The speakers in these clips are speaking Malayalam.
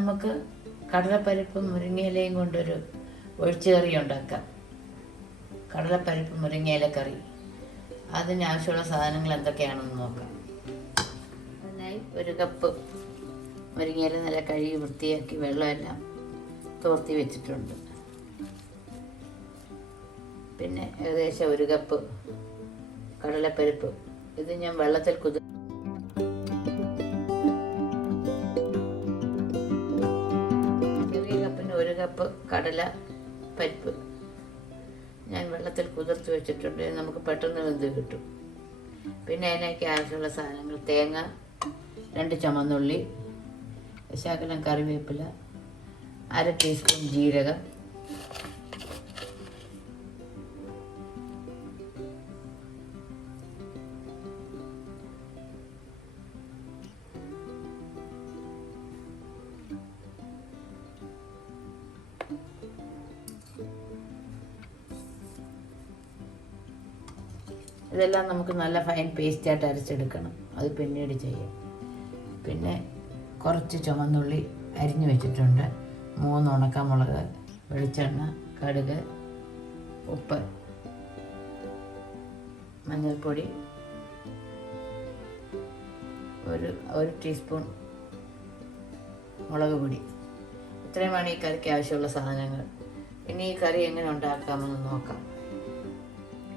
നമുക്ക് കടലപ്പരിപ്പും മുരിങ്ങയിലയും കൊണ്ടൊരു ഒഴിച്ചുകറി ഉണ്ടാക്കാം. കടലപ്പരിപ്പ് മുരിങ്ങയില കറി. അതിനാവശ്യമുള്ള സാധനങ്ങൾ എന്തൊക്കെയാണെന്ന് നോക്കാം. അതിനായി 1 കപ്പ് മുരിങ്ങയില നല്ല കഴുകി വൃത്തിയാക്കി വെള്ളമെല്ലാം തോർത്തി വെച്ചിട്ടുണ്ട്. പിന്നെ ഏകദേശം 1 കപ്പ് കടലപ്പരിപ്പ്. ഇത് ഞാൻ വെള്ളത്തിൽ ചെറിയ കപ്പിന് 1 കപ്പ് കടല പരിപ്പ് ഞാൻ വെള്ളത്തിൽ കുതിർത്ത് വെച്ചിട്ടുണ്ട്. നമുക്ക് പെട്ടെന്ന് വെന്ത് കിട്ടും. പിന്നെ അതിനൊക്കെ ആവശ്യമുള്ള സാധനങ്ങൾ: തേങ്ങ, 2 ചുമന്നുള്ളി, ശകലം കറിവേപ്പില, 1/2 ടീസ്പൂൺ ജീരകം, ഇതെല്ലാം നമുക്ക് നല്ല ഫൈൻ പേസ്റ്റായിട്ട് അരച്ചെടുക്കണം. അത് പിന്നീട് ചെയ്യാം. പിന്നെ കുറച്ച് ചുമന്നുള്ളി അരിഞ്ഞു വെച്ചിട്ടുണ്ട്, 3 ഉണക്കമുളക്, വെളിച്ചെണ്ണ, കടുക്, ഉപ്പ്, മഞ്ഞൾപ്പൊടി, ഒരു ടീസ്പൂൺ മുളക് പൊടി. ഇത്രയുമാണ് ഈ കറിക്ക് ആവശ്യമുള്ള സാധനങ്ങൾ. ഇനി ഈ കറി എങ്ങനെ ഉണ്ടാക്കാമെന്ന് നോക്കാം.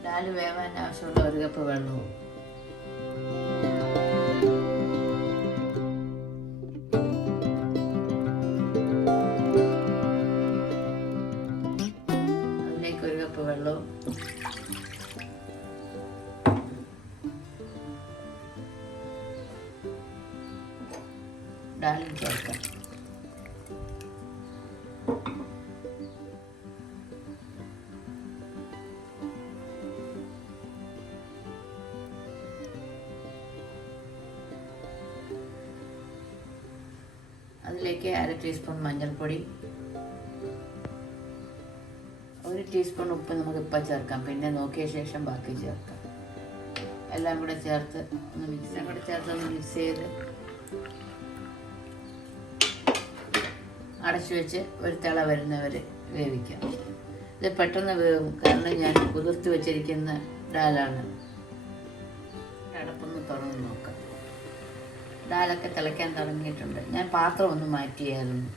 ദാൽ വേവാൻ ആവശ്യമുള്ള 1 കപ്പ് വെള്ളവും, അതിലേക്ക് 1 കപ്പ് വെള്ളവും, ദാലും ചേർക്കാം. അതിലേക്ക് 1/2 ടീസ്പൂൺ മഞ്ഞൾപ്പൊടി, 1 ടീസ്പൂൺ ഉപ്പ് നമുക്കിപ്പോൾ ചേർക്കാം. പിന്നെ നോക്കിയ ശേഷം ബാക്കി ചേർക്കാം. എല്ലാം കൂടെ ചേർത്ത് ഒന്ന് മിക്സ് ചെയ്ത് അടച്ചു വെച്ച് ഒരു തിള വരുന്നവരെ വേവിക്കാം. ഇത് പെട്ടെന്ന് വേവും, കാരണം ഞാൻ കുതിർത്ത് വെച്ചിരിക്കുന്ന ഡാലാണ്. അടപ്പൊന്ന് തുറന്ന് നോക്കാം. ഡാലൊക്കെ തിളയ്ക്കാൻ തുടങ്ങിയിട്ടുണ്ട്. ഞാൻ പാത്രം ഒന്ന് മാറ്റിയായിരുന്നു.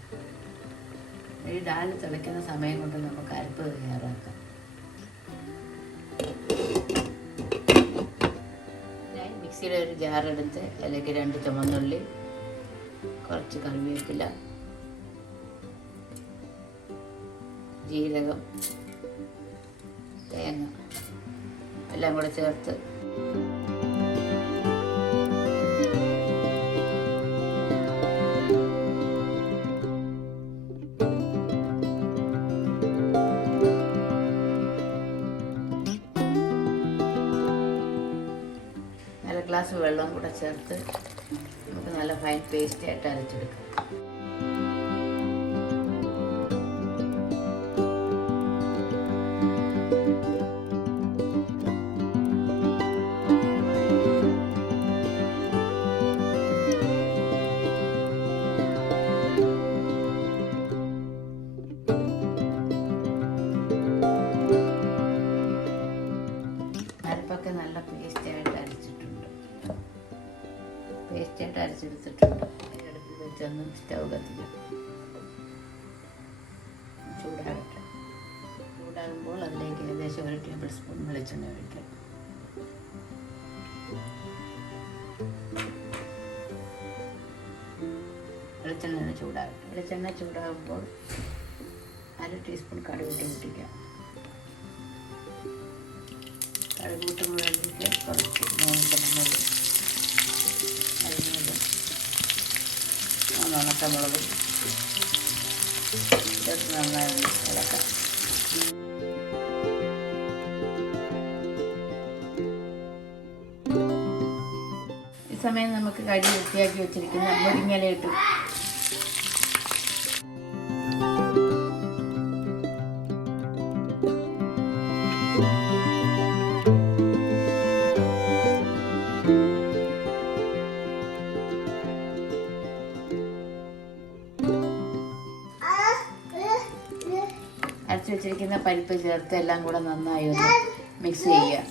ഈ ഡാൽ തിളയ്ക്കുന്ന സമയം കൊണ്ട് നമുക്ക് അരപ്പ് തയ്യാറാക്കാം. ഞാൻ മിക്സിയുടെ ഒരു ജാറെടുത്ത് അതിലേക്ക് 2 ചുമന്നുള്ളി, കുറച്ച് കറിവേപ്പില, ജീരകം, തേങ്ങ എല്ലാം കൂടെ ചേർത്ത് ഗ്ലാസ് വെള്ളം കൂടെ ചേർത്ത് നമുക്ക് നല്ല ഫൈൻ പേസ്റ്റ് ആയിട്ട് അരച്ചെടുക്കാം. അരപ്പൊക്കെ നല്ല പേസ്റ്റായിട്ട് അരച്ചെടുത്തിട്ടുണ്ട്. അടുപ്പിൽ വെച്ചൊന്ന് സ്റ്റൗ കത്തിക്കും. ചൂടാകുമ്പോൾ അതിലേക്ക് ഏകദേശം 1 ടേബിൾ സ്പൂൺ വെളിച്ചെണ്ണ ഒഴിക്കാം. വെളിച്ചെണ്ണ ചൂടാകുമ്പോൾ 1/2 ടീസ്പൂൺ കടുകിട്ട് പൊട്ടിക്കാം. കടുക് പൊട്ടുമ്പോഴേക്ക് കുറച്ച് 3 പച്ചമുളക്, 3 ഉണക്കമുളകും ചേർത്ത് നന്നായി ഇളക്കാം. ഈ സമയം നമുക്ക് കഴുകി വൃത്തിയാക്കി വെച്ചിരിക്കുന്ന മുരിങ്ങയില ഇട്ടു. അരച്ച് വെച്ചിരിക്കുന്ന പരിപ്പ് ചേർത്ത് എല്ലാം കൂടെ നന്നായി ഒന്ന് മിക്സ് ചെയ്യുക.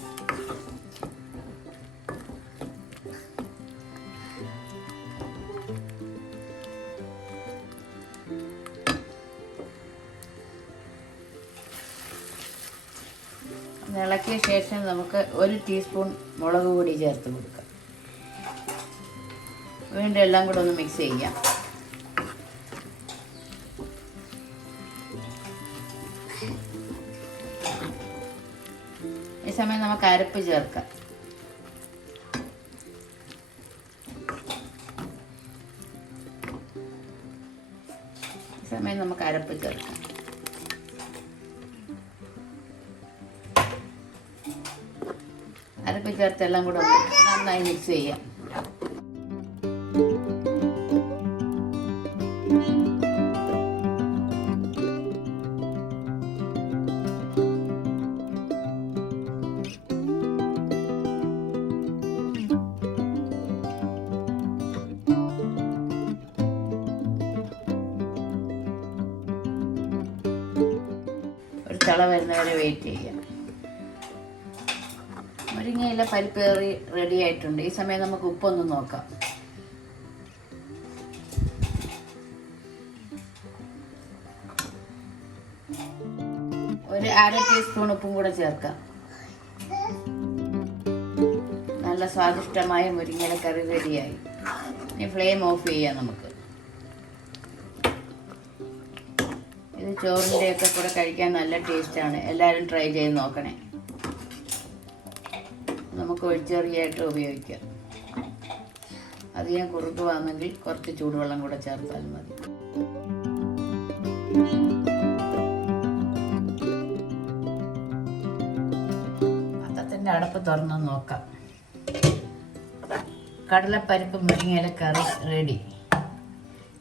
ഇളക്കിയ ശേഷം നമുക്ക് 1 ടീസ്പൂൺ മുളക് പൊടി ചേർത്ത് കൊടുക്കാം. വീണ്ടും എല്ലാം കൂടെ ഒന്ന് മിക്സ് ചെയ്യാം. ഈ സമയം നമുക്ക് അരപ്പ് ചേർക്കാം. ഈ സമയം നമുക്ക് അരപ്പ് ചേർക്കാം. അരപ്പ് ചേർത്ത് എല്ലാം കൂടെ നന്നായി മിക്സ് ചെയ്യാം. ഒരു തിള വരുന്നവരെ വെയിറ്റ് ചെയ്യാം. മുരിങ്ങയില പരിപ്പ് കറി റെഡി ആയിട്ടുണ്ട്. ഈ സമയം നമുക്ക് ഉപ്പൊന്ന് നോക്കാം. ഒരു 1/2 ടീസ്പൂൺ ഉപ്പും കൂടെ ചേർക്കാം. നല്ല സ്വാദിഷ്ടമായ മുരിങ്ങയില കറി റെഡിയായി. ഇനി ഫ്ലെയിം ഓഫ് ചെയ്യാം നമുക്ക്. ഇത് ചോറിൻ്റെയൊക്കെ കൂടെ കഴിക്കാൻ നല്ല ടേസ്റ്റാണ്. എല്ലാവരും ട്രൈ ചെയ്ത് നോക്കണേ. നമുക്ക് ഒഴിച്ചെറിയായിട്ട് ഉപയോഗിക്കാം. അധികം കുറുക്കുവാണെങ്കിൽ കുറച്ച് ചൂടുവെള്ളം കൂടെ ചേർത്താൽ മതി. പാത്രത്തിൻ്റെ അടപ്പ് തുറന്ന് നോക്കാം. കടലപ്പരിപ്പ് മുരിങ്ങയില കറി റെഡി.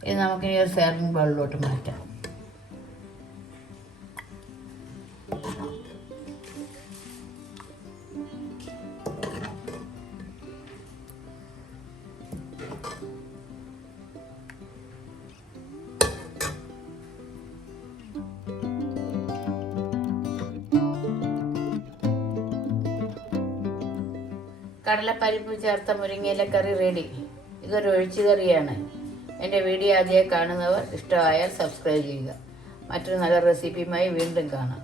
ഇത് നമുക്കിനി ഒരു സെർവിങ് ബൗളിലോട്ട് മാറ്റാം. കടലപ്പരിപ്പ് ചേർത്ത മുരിങ്ങയില കറി റെഡി. ഇതൊരു ഒഴിച്ചുകറിയാണ്. എൻ്റെ വീഡിയോ ആദ്യമായി കാണുന്നവർ ഇഷ്ടമായാൽ സബ്സ്ക്രൈബ് ചെയ്യുക. മറ്റൊരു നല്ല റെസിപ്പിയുമായി വീണ്ടും കാണാം.